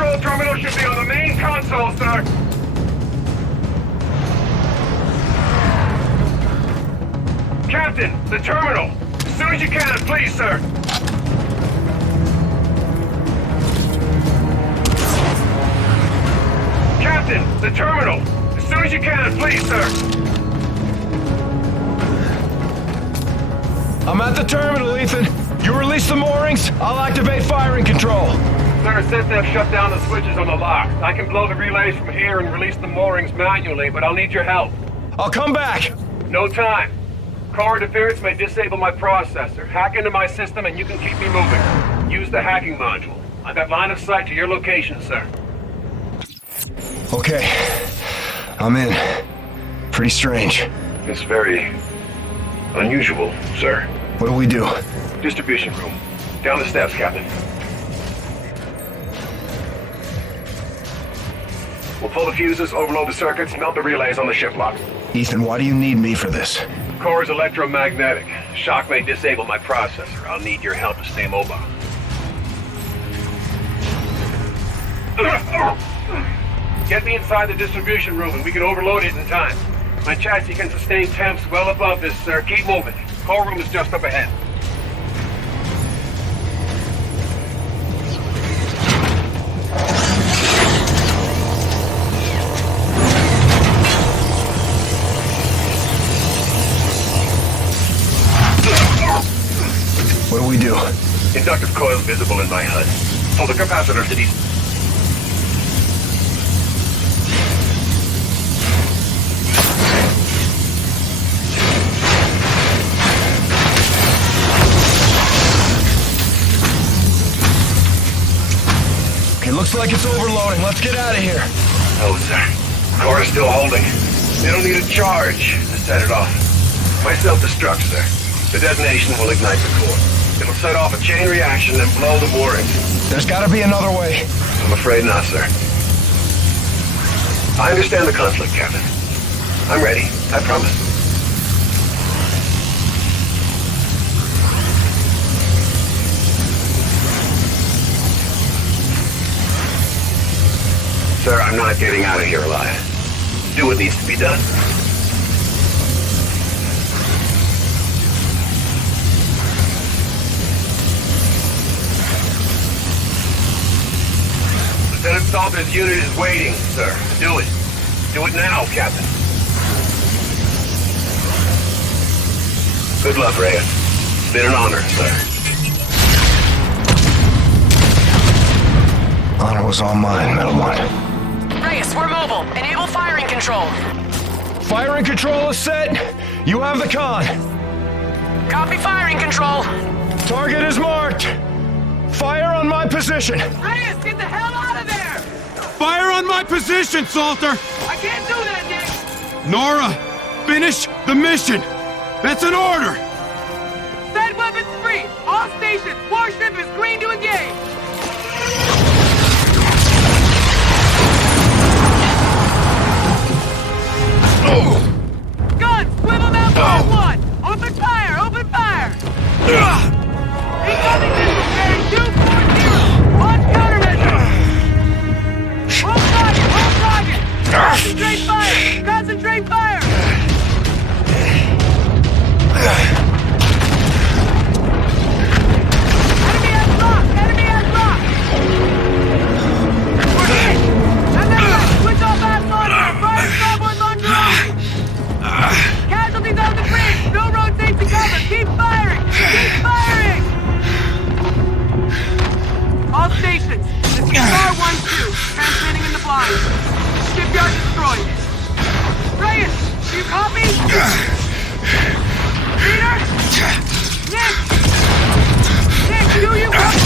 control terminal should be on the main console, sir. Captain, the terminal. As soon as you can, please, sir. Captain, the terminal. As soon as you can, please, sir. I'm at the terminal, Ethan. You release the moorings, I'll activate firing control. Sir, since they've shut down the switches on the locks, I can blow the relays from here and release the moorings manually, but I'll need your help. I'll come back. No time. Core interference may disable my processor. Hack into my system and you can keep me moving. Use the hacking module. I've got line of sight to your location, sir. Okay. I'm in. Pretty strange. It's very unusual, sir. What do we do? Distribution room. Down the steps, Captain. We'll pull the fuses, overload the circuits, melt the relays on the ship lock. Ethan, why do you need me for this? Core is electromagnetic. Shock may disable my processor. I'll need your help to stay mobile. Get me inside the distribution room and we can overload it in time. My chassis can sustain temps well above this, sir. Keep moving. Core room is just up ahead. What do we do? Inductive coil visible in my HUD. Pull the capacitor to these. Okay, looks like it's overloading. Let's get out of here. Oh, sir. Core is still holding. They don't need a charge to set it off. My self-destruct, sir. The detonation will ignite the core. It'll set off a chain reaction and blow the moorings. There's gotta be another way. I'm afraid not, sir. I understand the conflict, Captain. I'm ready. I promise. Sir, I'm not getting out of here alive. Do what needs to be done. Lieutenant Salter's unit is waiting, sir. Do it. Do it now, Captain. Good luck, Reyes. It's been an honor, sir. Honor was all mine, Metal One. Reyes, we're mobile. Enable firing control. Firing control is set. You have the con. Copy firing control. Target is marked. Fire on my position. Reyes, get the hell out of there! Fire on my position, Salter! I can't do that, Nick! Nora, finish the mission! That's an order! Set weapons free! All stations! Warship is green to engage! Guns! Swivel down Part 1! Open fire! Open fire! Incoming missile carrier 240! Launch countermeasure! Hold target! Hold target! Concentrate fire! Concentrate fire! Enemy has lock! Enemy has lock! We're hit! Remember, switch off fast launcher! Fire starboard launcher on! Casualties on the bridge! No road safety cover! Keep firing! Keep firing! All stations, this is Star 1-2, transmitting in the blind. Shipyard destroyed. Reyes, do you copy? Peter? Nick? Nick, do you copy?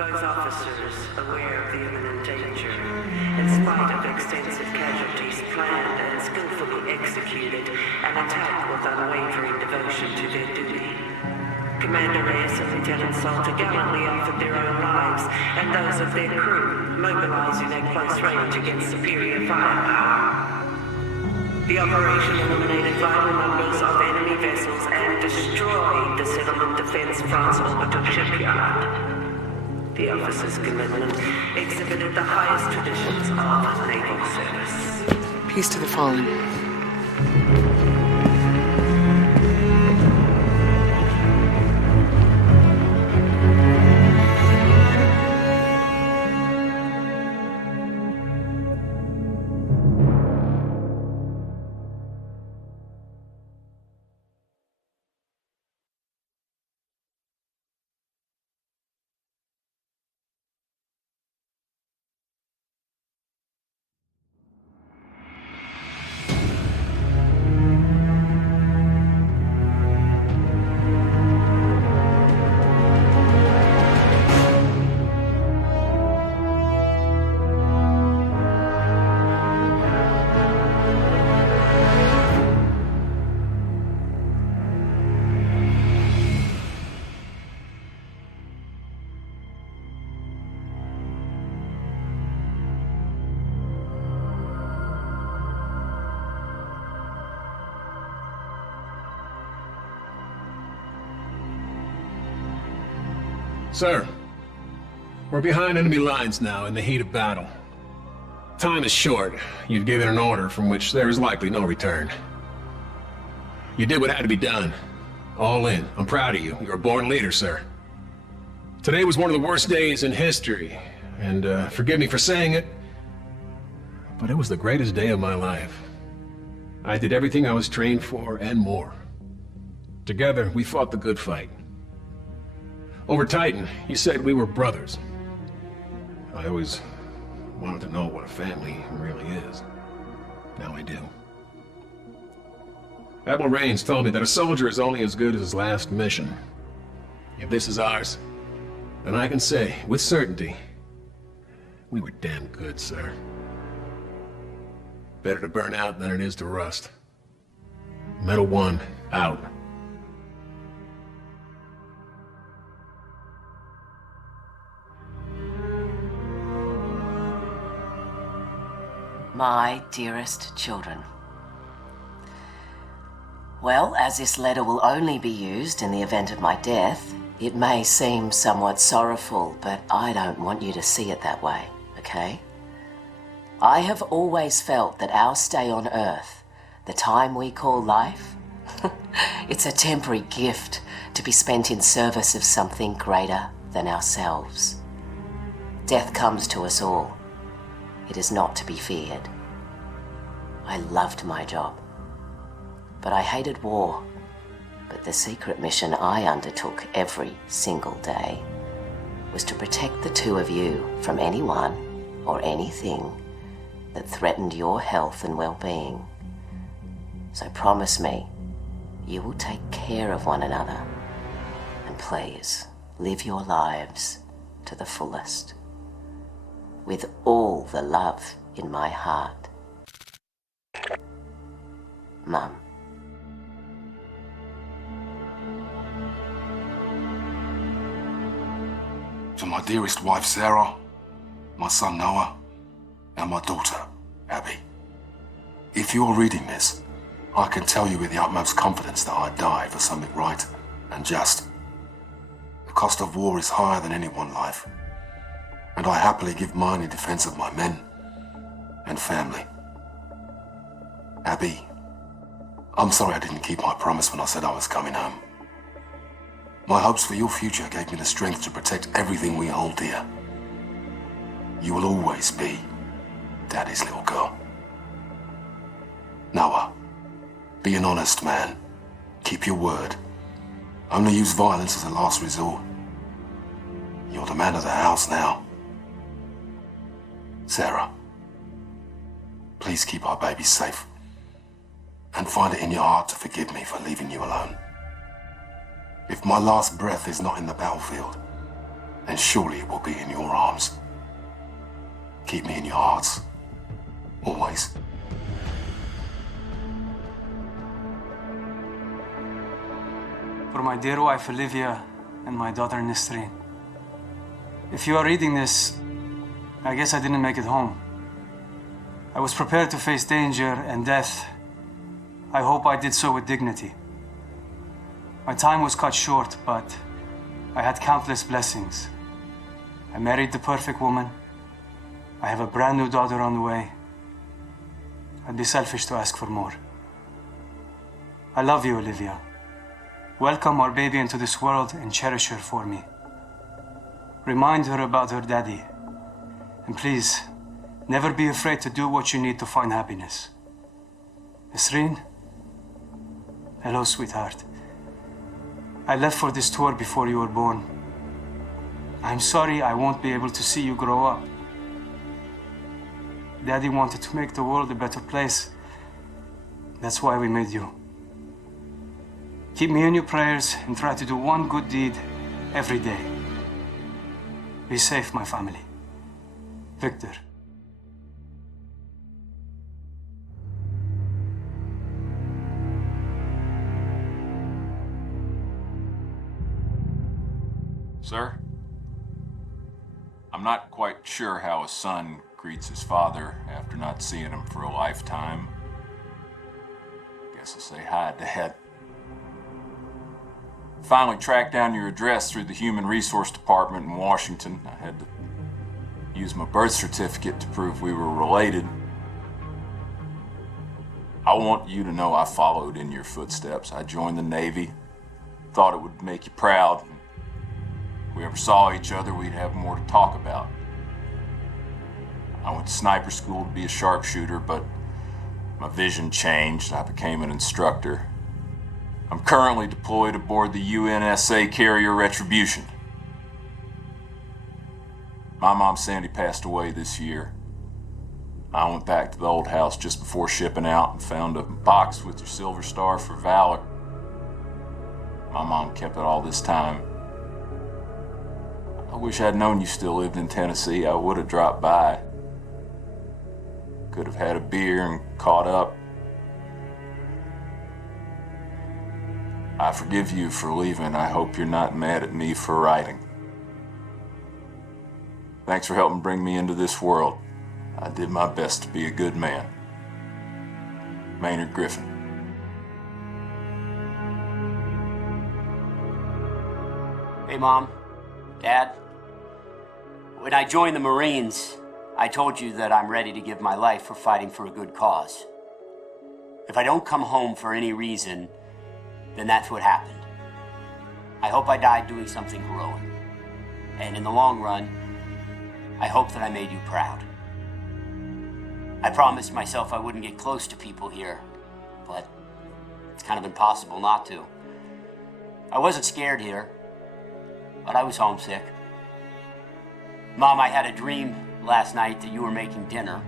Both officers, aware of the imminent danger, in spite of extensive casualties, planned and skillfully executed an attack with unwavering devotion to their duty. Commander Reyes and Lieutenant Salter gallantly offered their own lives and those of their crew, mobilizing at close range against superior firepower. The operation eliminated vital numbers of enemy vessels and destroyed the settlement defense France orbital shipyard. The officer's commitment exhibited the highest traditions of naval service. Peace to the fallen. Sir, we're behind enemy lines now in the heat of battle. Time is short. You've given an order from which there is likely no return. You did what had to be done. All in. I'm proud of you. You're a born leader, sir. Today was one of the worst days in history, and forgive me for saying it, but it was the greatest day of my life. I did everything I was trained for and more. Together, we fought the good fight. Over Titan, you said we were brothers. I always wanted to know what a family really is. Now I do. Admiral Raines told me that a soldier is only as good as his last mission. If this is ours, then I can say, with certainty, we were damn good, sir. Better to burn out than it is to rust. Metal 1, out. My dearest children. Well, as this letter will only be used in the event of my death, it may seem somewhat sorrowful, but I don't want you to see it that way, okay? I have always felt that our stay on Earth, the time we call life, it's a temporary gift to be spent in service of something greater than ourselves. Death comes to us all. It is not to be feared. I loved my job, but I hated war. But the secret mission I undertook every single day was to protect the two of you from anyone or anything that threatened your health and well-being. So promise me you will take care of one another, and please live your lives to the fullest, with all the love in my heart. Mum. To my dearest wife, Sarah, my son, Noah, and my daughter, Abby. If you're reading this, I can tell you with the utmost confidence that I died for something right and just. The cost of war is higher than any one life, and I happily give mine in defense of my men and family. Abby, I'm sorry I didn't keep my promise when I said I was coming home. My hopes for your future gave me the strength to protect everything we hold dear. You will always be Daddy's little girl. Noah, be an honest man. Keep your word. Only use violence as a last resort. You're the man of the house now. Sarah, please keep our baby safe. And find it in your heart to forgive me for leaving you alone. If my last breath is not in the battlefield, then surely it will be in your arms. Keep me in your hearts. Always. For my dear wife Olivia and my daughter Nesrine. If you are reading this, I guess I didn't make it home. I was prepared to face danger and death. I hope I did so with dignity. My time was cut short, but I had countless blessings. I married the perfect woman. I have a brand new daughter on the way. I'd be selfish to ask for more. I love you, Olivia. Welcome our baby into this world and cherish her for me. Remind her about her daddy. And please, never be afraid to do what you need to find happiness. Nesrine? Hello, sweetheart. I left for this tour before you were born. I'm sorry I won't be able to see you grow up. Daddy wanted to make the world a better place. That's why we made you. Keep me in your prayers and try to do one good deed every day. Be safe, my family. Victor. Sir? I'm not quite sure how a son greets his father after not seeing him for a lifetime. Guess I'll say hi, Dad. Finally tracked down your address through the Human Resource Department in Washington. I had to use my birth certificate to prove we were related. I want you to know I followed in your footsteps. I joined the Navy. Thought it would make you proud. If we ever saw each other, we'd have more to talk about. I went to sniper school to be a sharpshooter, but my vision changed. I became an instructor. I'm currently deployed aboard the UNSA carrier Retribution. My mom Sandy passed away this year. I went back to the old house just before shipping out and found a box with your Silver Star for Valor. My mom kept it all this time. I wish I'd known you still lived in Tennessee. I would have dropped by. Could have had a beer and caught up. I forgive you for leaving. I hope you're not mad at me for writing. Thanks for helping bring me into this world. I did my best to be a good man. Maynard Griffin. Hey, Mom, Dad. When I joined the Marines, I told you that I'm ready to give my life for fighting for a good cause. If I don't come home for any reason, then that's what happened. I hope I died doing something heroic. And in the long run, I hope that I made you proud. I promised myself I wouldn't get close to people here, but it's kind of impossible not to. I wasn't scared here, but I was homesick. Mom, I had a dream last night that you were making dinner.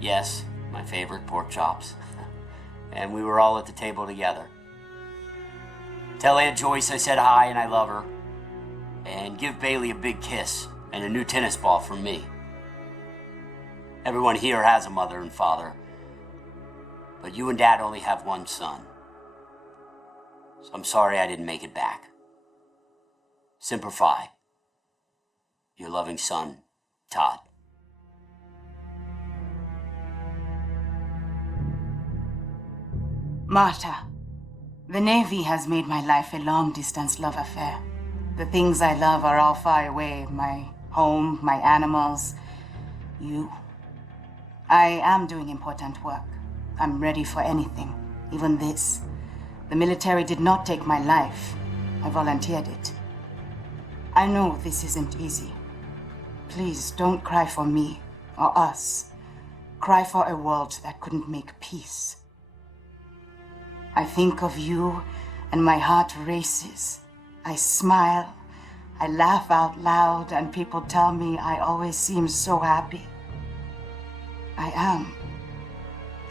Yes, my favorite pork chops. And we were all at the table together. Tell Aunt Joyce I said hi and I love her. And give Bailey a big kiss and a new tennis ball from me. Everyone here has a mother and father, but you and Dad only have one son. So I'm sorry I didn't make it back. Semper Fi. Your loving son, Todd. Marta, the Navy has made my life a long-distance love affair. The things I love are all far away. My home, my animals, you. I am doing important work. I'm ready for anything, even this. The military did not take my life. I volunteered it. I know this isn't easy. Please don't cry for me or us. Cry for a world that couldn't make peace. I think of you and my heart races. I smile, I laugh out loud, and people tell me I always seem so happy. I am.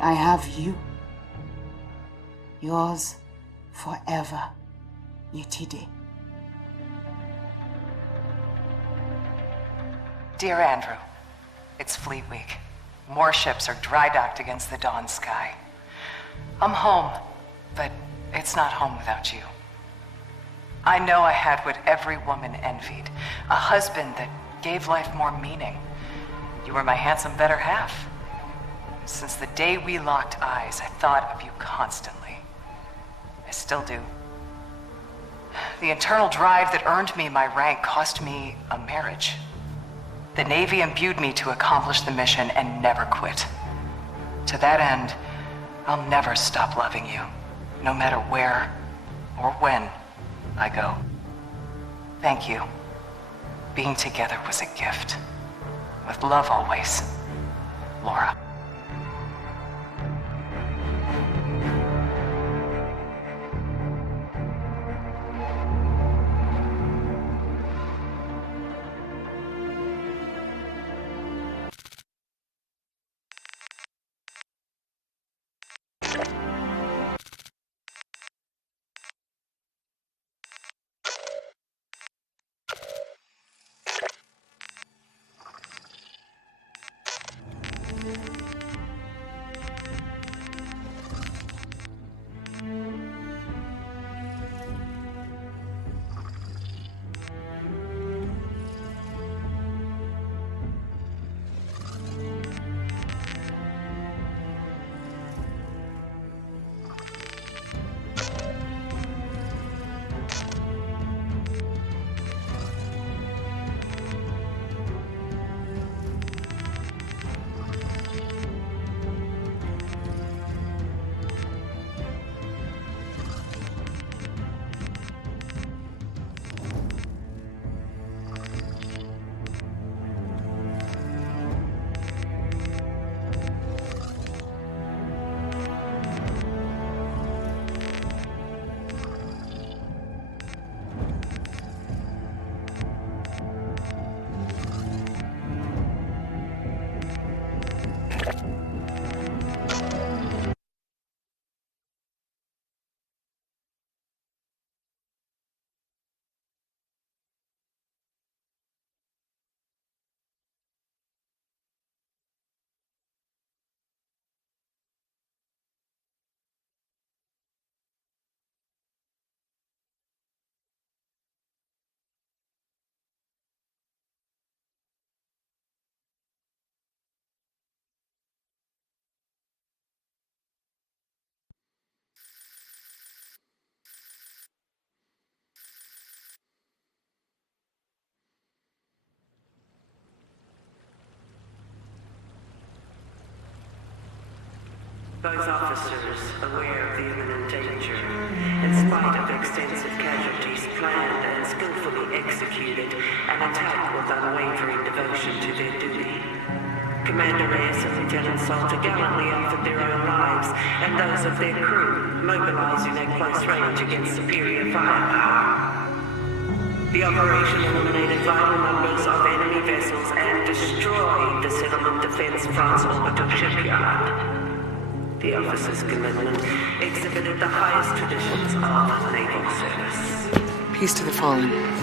I have you. Yours forever, Yetide. Dear Andrew, it's Fleet Week. More ships are dry docked against the dawn sky. I'm home, but it's not home without you. I know I had what every woman envied, a husband that gave life more meaning. You were my handsome better half. Since the day we locked eyes, I thought of you constantly. I still do. The internal drive that earned me my rank cost me a marriage. The Navy imbued me to accomplish the mission and never quit. To that end, I'll never stop loving you, no matter where or when I go. Thank you. Being together was a gift. With love always, Laura. Both officers, aware of the imminent danger, in spite of extensive casualties planned and skillfully executed, an attack with unwavering devotion to their duty. Commander Reyes and Lieutenant Salter gallantly offered their own lives and those of their crew, mobilizing at close range against superior firepower. The operation eliminated vital numbers of enemy vessels and destroyed the settlement defense front's orbital shipyard. The officer's commitment exhibited the highest traditions of naval service. Peace to the fallen.